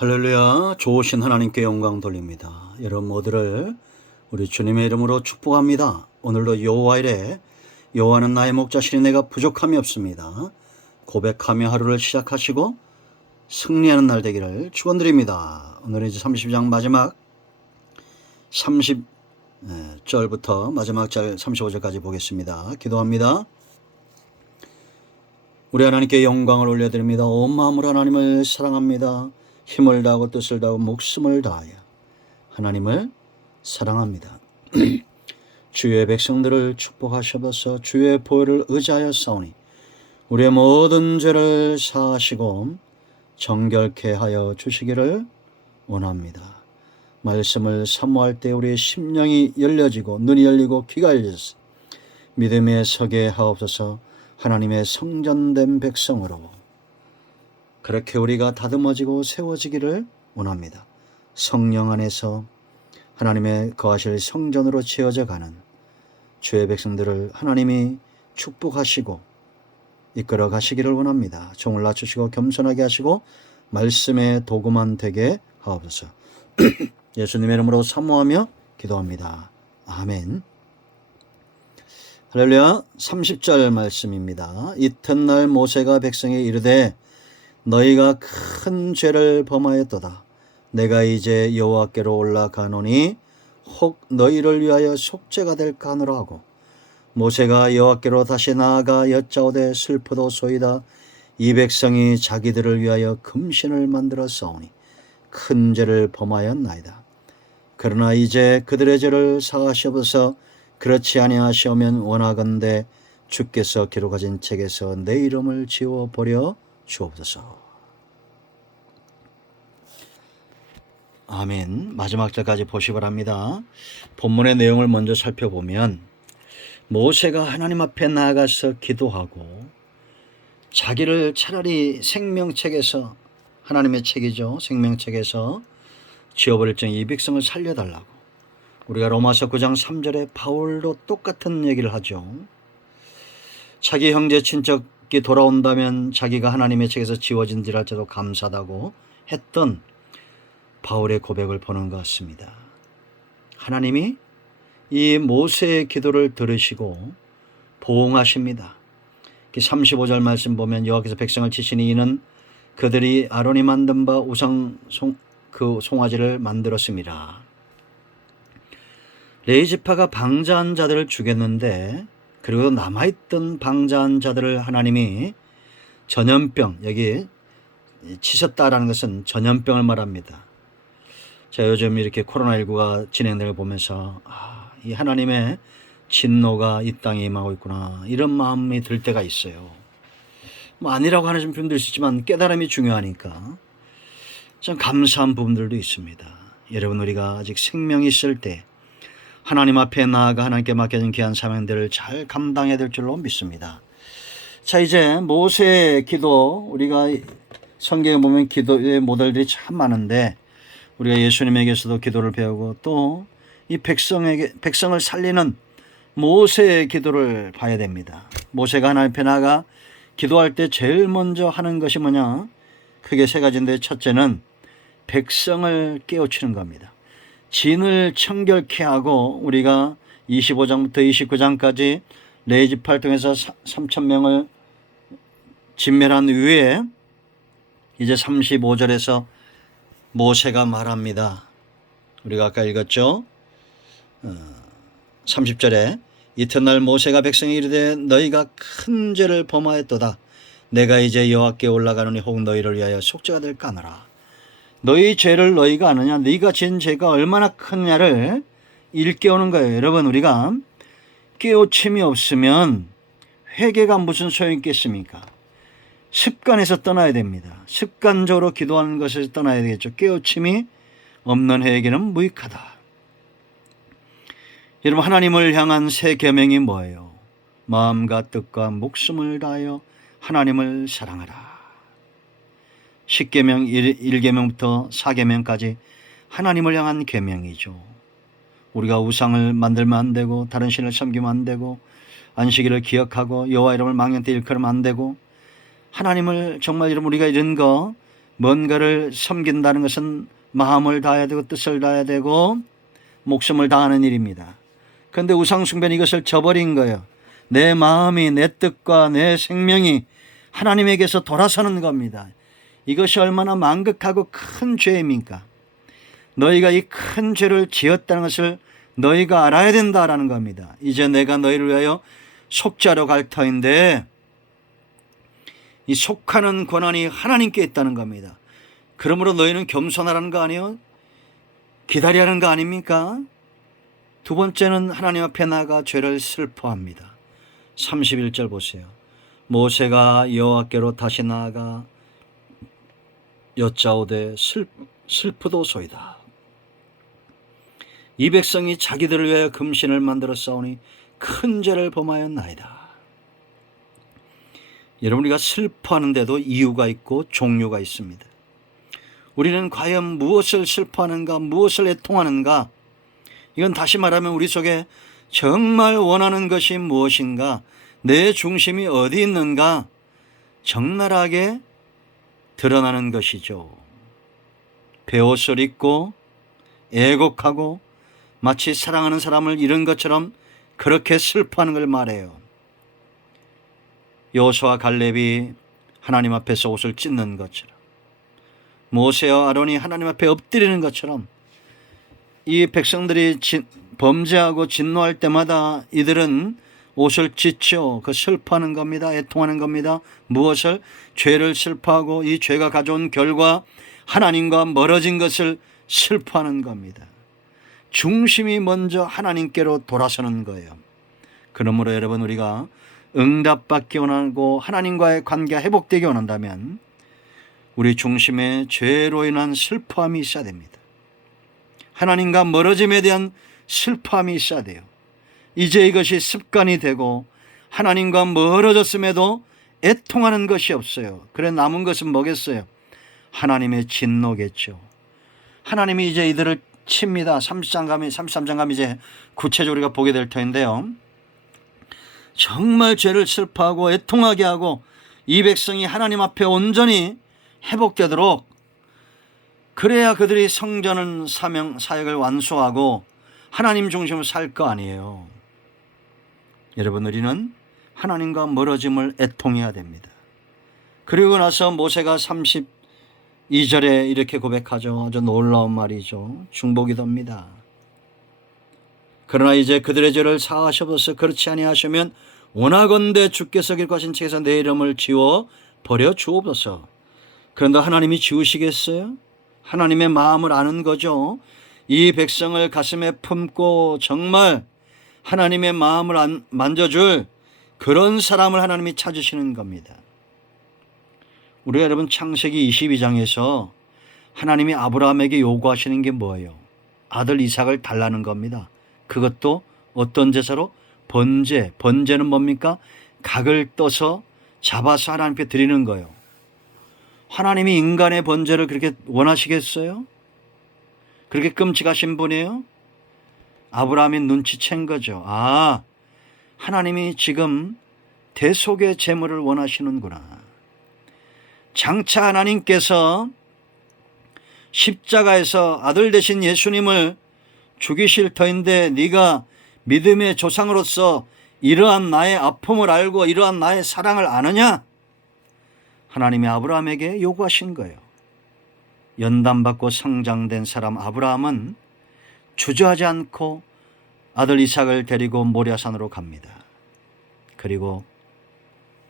할렐루야. 좋으신 하나님께 영광 돌립니다. 여러분 모두를 우리 주님의 이름으로 축복합니다. 오늘도 여호와 이래 여호와는 나의 목자시니 내가 부족함이 없습니다. 고백하며 하루를 시작하시고 승리하는 날 되기를 축원드립니다. 오늘은 이제 30장 마지막 30절부터 마지막 절 35절까지 보겠습니다. 기도합니다. 우리 하나님께 영광을 올려드립니다. 온 마음으로 하나님을 사랑합니다. 힘을 다하고 뜻을 다하고 목숨을 다하여 하나님을 사랑합니다. 주의 백성들을 축복하셔서 주의 보혈을 의지하여 싸우니 우리의 모든 죄를 사하시고 정결케 하여 주시기를 원합니다. 말씀을 사모할 때 우리의 심령이 열려지고 눈이 열리고 귀가 열려서 믿음에 서게 하옵소서. 하나님의 성전된 백성으로 그렇게 우리가 다듬어지고 세워지기를 원합니다. 성령 안에서 하나님의 거하실 성전으로 지어져 가는 주의 백성들을 하나님이 축복하시고 이끌어 가시기를 원합니다. 종을 낮추시고 겸손하게 하시고 말씀의 도구만 되게 하옵소서. 예수님의 이름으로 사모하며 기도합니다. 아멘. 할렐루야. 30절 말씀입니다. 이튿날 모세가 백성에 이르되 너희가 큰 죄를 범하였도다. 내가 이제 여호와께로 올라가노니 혹 너희를 위하여 속죄가 될까 하노라 하고 모세가 여호와께로 다시 나아가 여짜오되 슬프도소이다. 이 백성이 자기들을 위하여 금신을 만들어 싸우니 큰 죄를 범하였나이다. 그러나 이제 그들의 죄를 사하시옵소서. 그렇지 아니하시오면 원하건대 주께서 기록하신 책에서 내 이름을 지워버려 주옵소서. 아멘. 마지막 절까지 보시 바랍니다. 본문의 내용을 먼저 살펴보면 모세가 하나님 앞에 나아가서 기도하고 자기를 차라리 생명책에서 하나님의 책이죠. 생명책에서 지워버릴 정의 이 백성을 살려달라고 우리가 로마서 9장 3절에 바울도 똑같은 얘기를 하죠. 자기 형제 친척이 돌아온다면 자기가 하나님의 책에서 지워진지랄지라도 감사하다고 했던 바울의 고백을 보는 것 같습니다. 하나님이 이 모세의 기도를 들으시고 보응하십니다. 35절 말씀 보면 여호와께서 백성을 치시니 이는 그들이 아론이 만든 바 우상 송아지를 만들었습니다. 레위지파가 방자한 자들을 죽였는데 그리고 남아있던 방자한 자들을 하나님이 전염병, 여기 치셨다라는 것은 전염병을 말합니다. 자, 요즘 이렇게 코로나19가 진행되는 걸 보면서 이 하나님의 진노가 이 땅에 임하고 있구나 이런 마음이 들 때가 있어요. 뭐 아니라고 하는 분들도 있지만 깨달음이 중요하니까 참 감사한 부분들도 있습니다. 여러분 우리가 아직 생명이 있을 때 하나님 앞에 나아가 하나님께 맡겨진 귀한 사명들을 잘 감당해야 될 줄로 믿습니다. 자, 이제 모세의 기도, 우리가 성경에 보면 기도의 모델들이 참 많은데 우리가 예수님에게서도 기도를 배우고 또 이 백성을 살리는 모세의 기도를 봐야 됩니다. 모세가 하나님 앞에 나아가 기도할 때 제일 먼저 하는 것이 뭐냐? 크게 세 가지인데 첫째는 백성을 깨우치는 겁니다. 진을 청결케 하고 우리가 25장부터 29장까지 레위지파를 통해서 3,000명을 진멸한 이후에 이제 35절에서 모세가 말합니다. 우리가 아까 읽었죠. 30절에 이튿날 모세가 백성에 이르되 너희가 큰 죄를 범하였도다. 내가 이제 여호와께 올라가노니 혹 너희를 위하여 속죄가 될까 하노라. 너희 죄를 너희가 아느냐? 네가 지은 죄가 얼마나 크냐를 일깨우는 거예요. 여러분 우리가 깨우침이 없으면 회개가 무슨 소용이 있겠습니까? 습관에서 떠나야 됩니다. 습관적으로 기도하는 것에서 떠나야 되겠죠. 깨우침이 없는 회개는 무익하다. 여러분 하나님을 향한 새 계명이 뭐예요? 마음과 뜻과 목숨을 다하여 하나님을 사랑하라. 10계명 1계명부터 4계명까지 하나님을 향한 계명이죠. 우리가 우상을 만들면 안 되고 다른 신을 섬기면 안 되고 안식일을 기억하고 여호와 이름을 망령 때 일컬으면 안 되고 하나님을 정말 여러분 우리가 이런 거 뭔가를 섬긴다는 것은 마음을 다해야 되고 뜻을 다해야 되고 목숨을 다하는 일입니다. 그런데 우상숭배는 이것을 저버린 거예요. 내 마음이, 내 뜻과 내 생명이 하나님에게서 돌아서는 겁니다. 이것이 얼마나 망극하고 큰 죄입니까? 너희가 이 큰 죄를 지었다는 것을 너희가 알아야 된다라는 겁니다. 이제 내가 너희를 위하여 속죄하러 갈 터인데 이 속하는 권한이 하나님께 있다는 겁니다. 그러므로 너희는 겸손하라는 거 아니에요? 기다리라는 거 아닙니까? 두 번째는 하나님 앞에 나가 죄를 슬퍼합니다. 31절 보세요. 모세가 여호와께로 다시 나아가 여짜오되 슬프도소이다. 이 백성이 자기들을 위하여 금신을 만들어 싸우니 큰 죄를 범하였나이다. 여러분, 우리가 슬퍼하는데도 이유가 있고 종류가 있습니다. 우리는 과연 무엇을 슬퍼하는가, 무엇을 애통하는가? 이건 다시 말하면 우리 속에 정말 원하는 것이 무엇인가, 내 중심이 어디 있는가 적나라하게 드러나는 것이죠. 베옷을 입고 애곡하고 마치 사랑하는 사람을 잃은 것처럼 그렇게 슬퍼하는 걸 말해요. 여호수아와 갈렙이 하나님 앞에서 옷을 찢는 것처럼, 모세와 아론이 하나님 앞에 엎드리는 것처럼 이 백성들이 범죄하고 진노할 때마다 이들은 옷을 찢죠. 그 슬퍼하는 겁니다. 애통하는 겁니다. 무엇을? 죄를 슬퍼하고 이 죄가 가져온 결과 하나님과 멀어진 것을 슬퍼하는 겁니다. 중심이 먼저 하나님께로 돌아서는 거예요. 그러므로 여러분, 우리가 응답받기 원하고 하나님과의 관계가 회복되기 원한다면 우리 중심에 죄로 인한 슬퍼함이 있어야 됩니다. 하나님과 멀어짐에 대한 슬퍼함이 있어야 돼요. 이제 이것이 습관이 되고 하나님과 멀어졌음에도 애통하는 것이 없어요. 그래 남은 것은 뭐겠어요? 하나님의 진노겠죠. 하나님이 이제 이들을 칩니다. 33장 가면 이제 구체적으로 우리가 보게 될 터인데요. 정말 죄를 슬퍼하고 애통하게 하고 이 백성이 하나님 앞에 온전히 회복되도록, 그래야 그들이 성전은 사역을 완수하고 하나님 중심으로 살 거 아니에요. 여러분, 우리는 하나님과 멀어짐을 애통해야 됩니다. 그리고 나서 모세가 32절에 이렇게 고백하죠. 아주 놀라운 말이죠. 중보기도입니다. 그러나 이제 그들의 죄를 사하셔서 그렇지 아니하시면 원하건대 주께서 기록하신 책에서 내 이름을 지워 버려 주옵소서. 그런데 하나님이 지우시겠어요? 하나님의 마음을 아는 거죠. 이 백성을 가슴에 품고 정말 하나님의 마음을 만져줄 그런 사람을 하나님이 찾으시는 겁니다. 우리가 여러분 창세기 22장에서 하나님이 아브라함에게 요구하시는 게 뭐예요? 아들 이삭을 달라는 겁니다. 그것도 어떤 제사로? 번제. 번제는 뭡니까? 각을 떠서 잡아서 하나님께 드리는 거예요. 하나님이 인간의 번제를 그렇게 원하시겠어요? 그렇게 끔찍하신 분이에요? 아브라함이 눈치챈 거죠. 아, 하나님이 지금 대속의 제물을 원하시는구나. 장차 하나님께서 십자가에서 아들 되신 예수님을 죽이실 터인데 네가 믿음의 조상으로서 이러한 나의 아픔을 알고 이러한 나의 사랑을 아느냐? 하나님이 아브라함에게 요구하신 거예요. 연단받고 성장된 사람 아브라함은 주저하지 않고 아들 이삭을 데리고 모리아산으로 갑니다. 그리고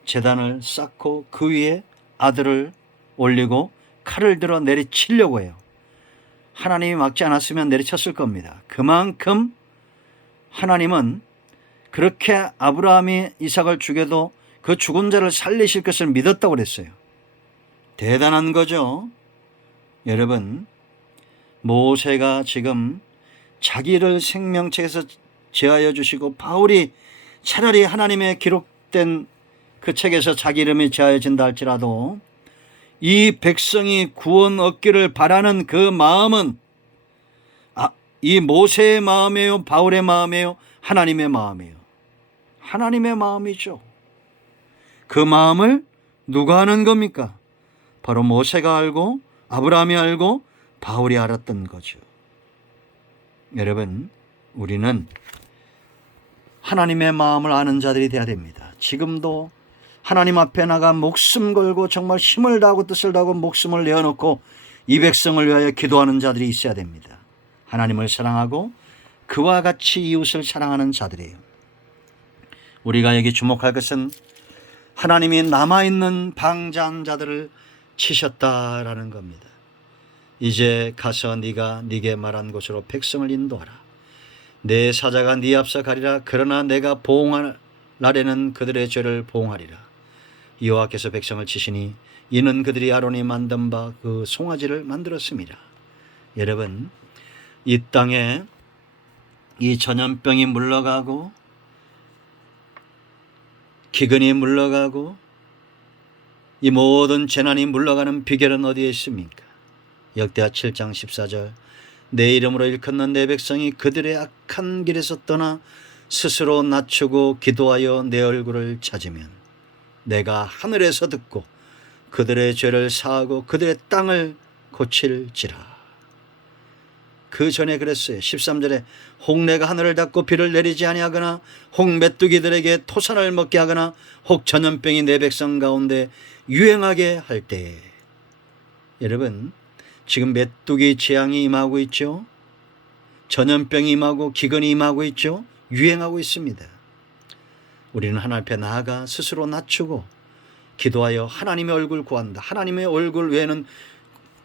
제단을 쌓고 그 위에 아들을 올리고 칼을 들어 내리치려고 해요. 하나님이 막지 않았으면 내리쳤을 겁니다. 그만큼 하나님은 그렇게 아브라함이 이삭을 죽여도 그 죽은 자를 살리실 것을 믿었다고 그랬어요. 대단한 거죠. 여러분, 모세가 지금 자기를 생명책에서 제하여 주시고 바울이 차라리 하나님의 기록된 그 책에서 자기 이름이 제하여진다 할지라도 이 백성이 구원 얻기를 바라는 그 마음은 이 모세의 마음이에요? 바울의 마음이에요? 하나님의 마음이에요? 하나님의 마음이죠. 그 마음을 누가 하는 겁니까? 바로 모세가 알고 아브라함이 알고 바울이 알았던 거죠. 여러분, 우리는 하나님의 마음을 아는 자들이 되어야 됩니다. 지금도 하나님 앞에 나가 목숨 걸고 정말 힘을 다하고 뜻을 다하고 목숨을 내어놓고 이 백성을 위하여 기도하는 자들이 있어야 됩니다. 하나님을 사랑하고 그와 같이 이웃을 사랑하는 자들이에요. 우리가 여기 주목할 것은 하나님이 남아있는 방자한 자들을 치셨다라는 겁니다. 이제 가서 네가 네게 말한 곳으로 백성을 인도하라. 내 사자가 네 앞서 가리라. 그러나 내가 보응할 날에는 그들의 죄를 보응하리라. 여호와께서 백성을 치시니 이는 그들이 아론이 만든 바 그 송아지를 만들었습니다. 여러분, 이 땅에 이 전염병이 물러가고 기근이 물러가고 이 모든 재난이 물러가는 비결은 어디에 있습니까? 역대하 7장 14절 내 이름으로 일컫는 내 백성이 그들의 악한 길에서 떠나 스스로 낮추고 기도하여 내 얼굴을 찾으면 내가 하늘에서 듣고 그들의 죄를 사하고 그들의 땅을 고칠지라. 그 전에 그랬어요. 13절에 혹 내가 하늘을 닫고 비를 내리지 아니하거나 혹 메뚜기들에게 토산을 먹게 하거나 혹 전염병이 내 백성 가운데 유행하게 할 때에. 여러분, 지금 메뚜기 재앙이 임하고 있죠. 전염병이 임하고 기근이 임하고 있죠. 유행하고 있습니다. 우리는 하나님 앞에 나아가 스스로 낮추고 기도하여 하나님의 얼굴 구한다. 하나님의 얼굴 외에는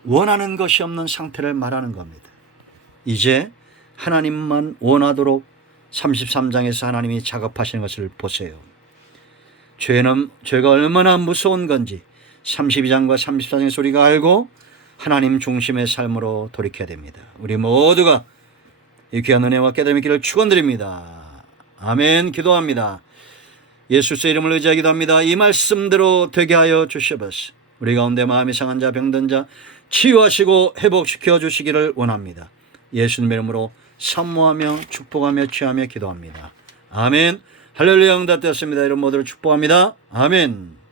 원하는 것이 없는 상태를 말하는 겁니다. 이제 하나님만 원하도록 33장에서 하나님이 작업하시는 것을 보세요. 죄가 얼마나 무서운 건지 32장과 34장의 소리가 알고 하나님 중심의 삶으로 돌이켜야 됩니다. 우리 모두가 이 귀한 은혜와 깨달음의 길을 축원드립니다. 아멘. 기도합니다. 예수의 이름을 의지하여 기도합니다. 이 말씀대로 되게 하여 주시옵소서. 우리 가운데 마음이 상한 자 병든 자 치유하시고 회복시켜 주시기를 원합니다. 예수님 이름으로 사모하며 축복하며 취하며 기도합니다. 아멘. 할렐루야. 응답되었습니다. 이런 모두를 축복합니다. 아멘.